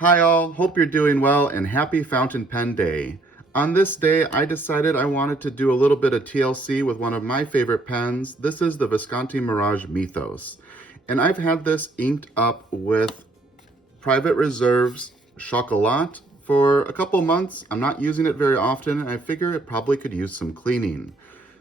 Hi all, hope you're doing well and happy Fountain Pen Day. On this day, I decided I wanted to do a little bit of TLC with one of my favorite pens. This is the Visconti Mirage Mythos. And I've had this inked up with Private Reserve's Chocolat for a couple months. I'm not using it very often, and I figure it probably could use some cleaning.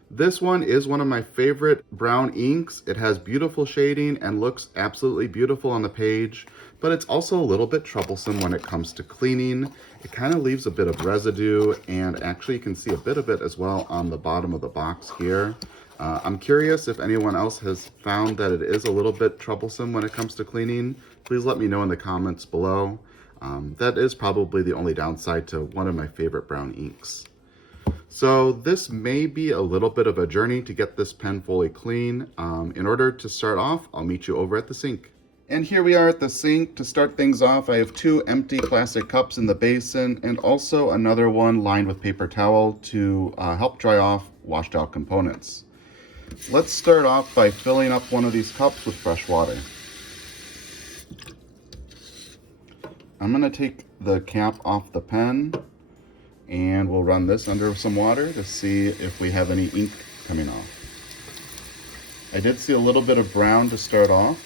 This one is one of my favorite brown inks. It has beautiful shading and looks absolutely beautiful on the page, but it's also a little bit troublesome when it comes to cleaning. It kind of leaves a bit of residue, and actually you can see a bit of it as well on the bottom of the box here. I'm curious if anyone else has found that it is a little bit troublesome when it comes to cleaning. Please let me know in the comments below. That is probably the only downside to one of my favorite brown inks. So this may be a little bit of a journey to get this pen fully clean. In order to start off, I'll meet you over at the sink. And here we are at the sink. To start things off, I have 2 empty plastic cups in the basin and also another one lined with paper towel to help dry off washed out components. Let's start off by filling up one of these cups with fresh water. I'm going to take the cap off the pen and we'll run this under some water to see if we have any ink coming off. I did see a little bit of brown to start off.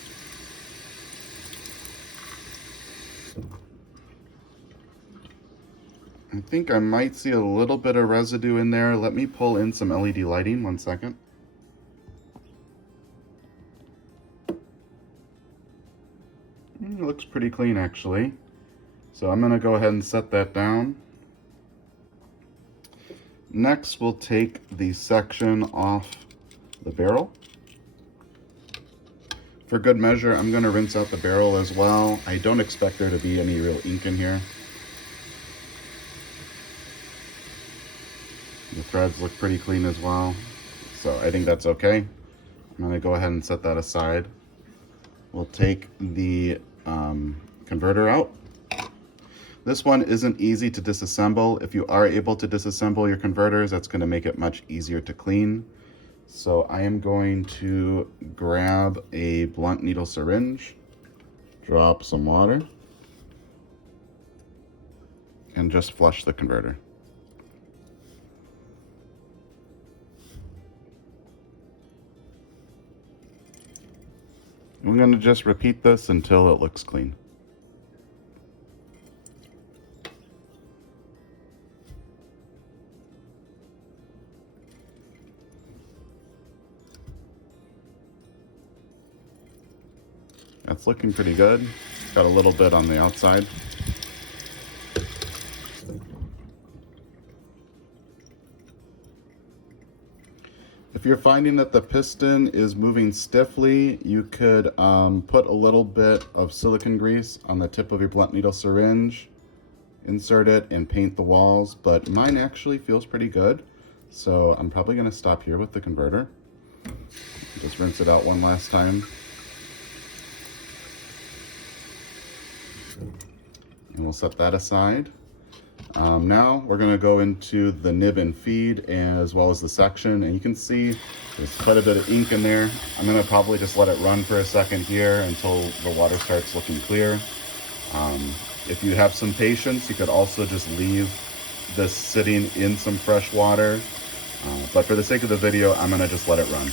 I think I might see a little bit of residue in there. Let me pull in some LED lighting, 1 second. It looks pretty clean actually. So I'm going to go ahead and set that down. Next, we'll take the section off the barrel. For good measure, I'm going to rinse out the barrel as well. I don't expect there to be any real ink in here. The threads look pretty clean as well, so I think that's okay. I'm going to go ahead and set that aside. We'll take the converter out. This one isn't easy to disassemble. If you are able to disassemble your converters, that's going to make it much easier to clean. So I am going to grab a blunt needle syringe, drop some water, and just flush the converter. We're going to just repeat this until it looks clean. That's looking pretty good. Got a little bit on the outside. If you're finding that the piston is moving stiffly, you could put a little bit of silicone grease on the tip of your blunt needle syringe, insert it, and paint the walls, but mine actually feels pretty good. So I'm probably going to stop here with the converter. Just rinse it out one last time. And we'll set that aside. Now we're going to go into the Nib and Feed as well as the section, and you can see there's quite a bit of ink in there. I'm going to probably just let it run for a second here until the water starts looking clear. If you have some patience, you could also just leave this sitting in some fresh water, but for the sake of the video, I'm going to just let it run.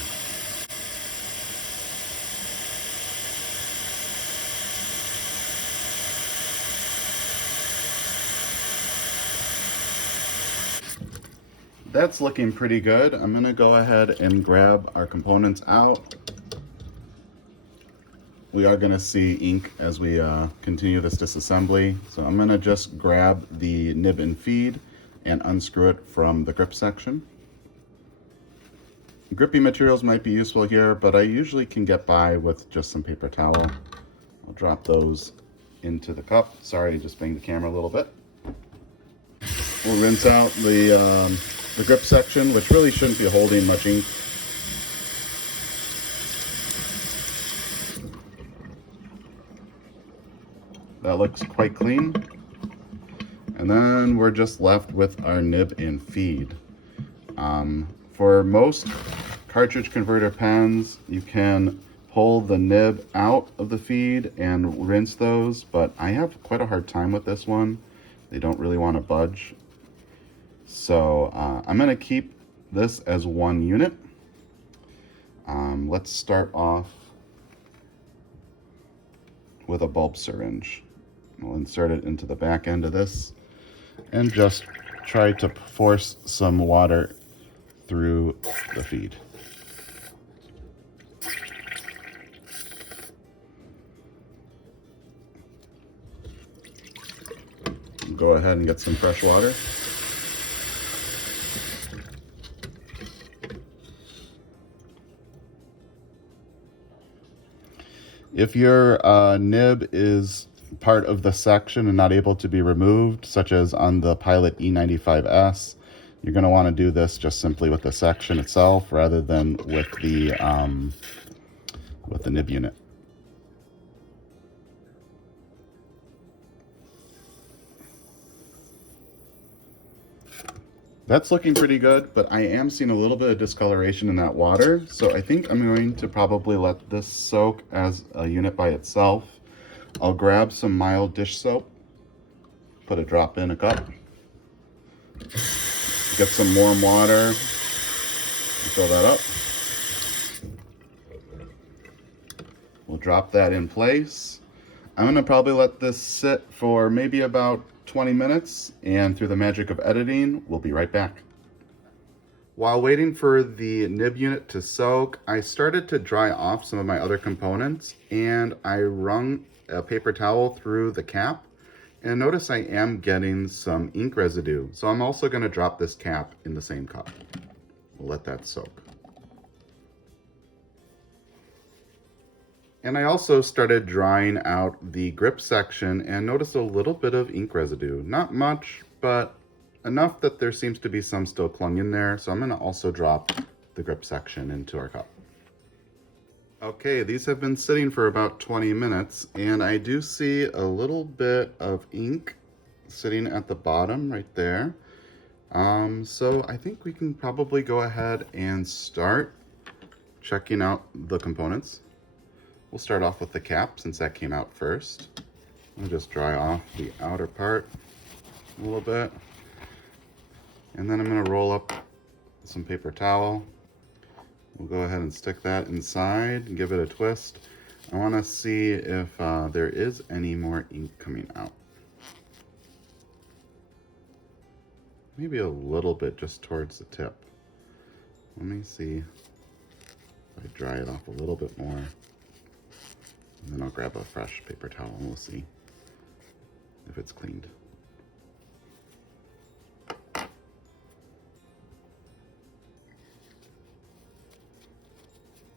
That's looking pretty good. I'm going to go ahead and grab our components out. We are going to see ink as we continue this disassembly. So I'm going to just grab the Nib and Feed and unscrew it from the grip section. Grippy materials might be useful here, but I usually can get by with just some paper towel. I'll drop those into the cup. Sorry, I just banged the camera a little bit. We'll rinse out the grip section, which really shouldn't be holding much ink. That looks quite clean. And then we're just left with our Nib and Feed. For most cartridge converter pens, you can pull the nib out of the feed and rinse those, but I have quite a hard time with this one. They don't really want to budge. So I'm going to keep this as one unit. Let's start off with a bulb syringe. We'll insert it into the back end of this and just try to force some water through the feed. Go ahead and get some fresh water. If your nib is part of the section and not able to be removed, such as on the Pilot E95S, you're going to want to do this just simply with the section itself rather than with the nib unit. That's looking pretty good, but I am seeing a little bit of discoloration in that water, so I think I'm going to probably let this soak as a unit by itself. I'll grab some mild dish soap, put a drop in a cup, get some warm water, and fill that up. We'll drop that in place. I'm going to probably let this sit for maybe about 20 minutes, and through the magic of editing, we'll be right back. While waiting for the nib unit to soak, I started to dry off some of my other components, and I wrung a paper towel through the cap, and notice I am getting some ink residue. So I'm also going to drop this cap in the same cup. We'll let that soak. And I also started drying out the grip section and noticed a little bit of ink residue. Not much, but enough that there seems to be some still clung in there. So I'm going to also drop the grip section into our cup. Okay, these have been sitting for about 20 minutes, and I do see a little bit of ink sitting at the bottom right there. So I think we can probably go ahead and start checking out the components. We'll start off with the cap since that came out first. I'll just dry off the outer part a little bit. And then I'm going to roll up some paper towel. We'll go ahead and stick that inside and give it a twist. I want to see if there is any more ink coming out. Maybe a little bit just towards the tip. Let me see if I dry it off a little bit more. And then I'll grab a fresh paper towel and we'll see if it's cleaned.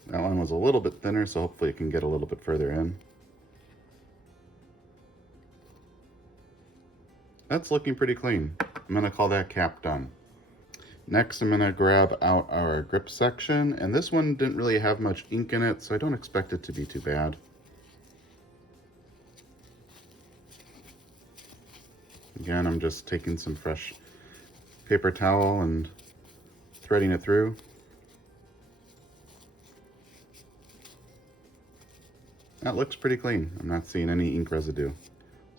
That one was a little bit thinner, so hopefully it can get a little bit further in. That's looking pretty clean. I'm going to call that cap done. Next, I'm going to grab out our grip section, and this one didn't really have much ink in it, so I don't expect it to be too bad. Again, I'm just taking some fresh paper towel and threading it through. That looks pretty clean. I'm not seeing any ink residue.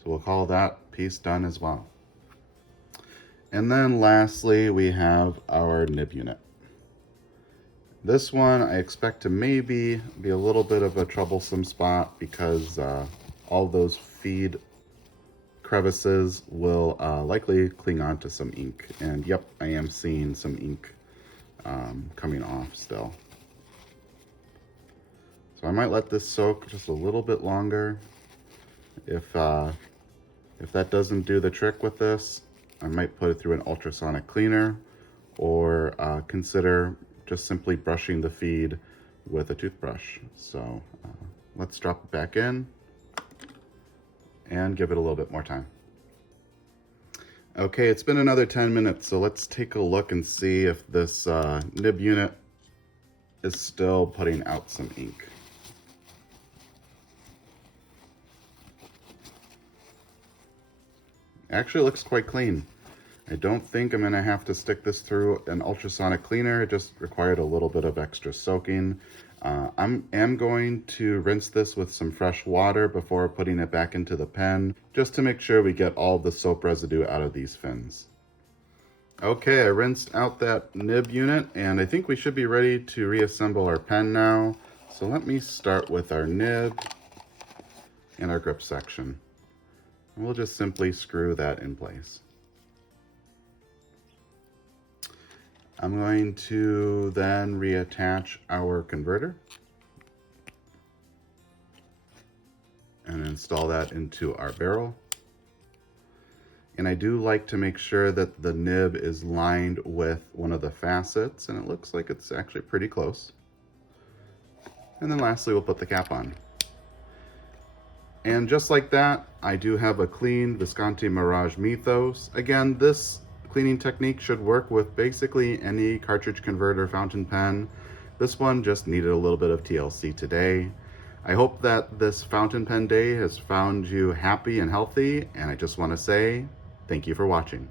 So we'll call that piece done as well. And then lastly, we have our nib unit. This one I expect to maybe be a little bit of a troublesome spot because all those feed crevices will likely cling on to some ink. And yep, I am seeing some ink coming off still. So I might let this soak just a little bit longer. If that doesn't do the trick with this, I might put it through an ultrasonic cleaner or consider just simply brushing the feed with a toothbrush. So let's drop it back in and give it a little bit more time. Okay, it's been another 10 minutes, so let's take a look and see if this nib unit is still putting out some ink. Actually, it looks quite clean. I don't think I'm gonna have to stick this through an ultrasonic cleaner. It just required a little bit of extra soaking. am going to rinse this with some fresh water before putting it back into the pen, just to make sure we get all the soap residue out of these fins. Okay, I rinsed out that nib unit, and I think we should be ready to reassemble our pen now. So let me start with our nib and our grip section. We'll just simply screw that in place. I'm going to then reattach our converter and install that into our barrel. And I do like to make sure that the nib is lined with one of the facets, and it looks like it's actually pretty close. And then lastly, we'll put the cap on. And just like that, I do have a clean Visconti Mirage Mythos. Again, this cleaning technique should work with basically any cartridge converter fountain pen. This one just needed a little bit of TLC today. I hope that this fountain pen day has found you happy and healthy, and I just want to say thank you for watching.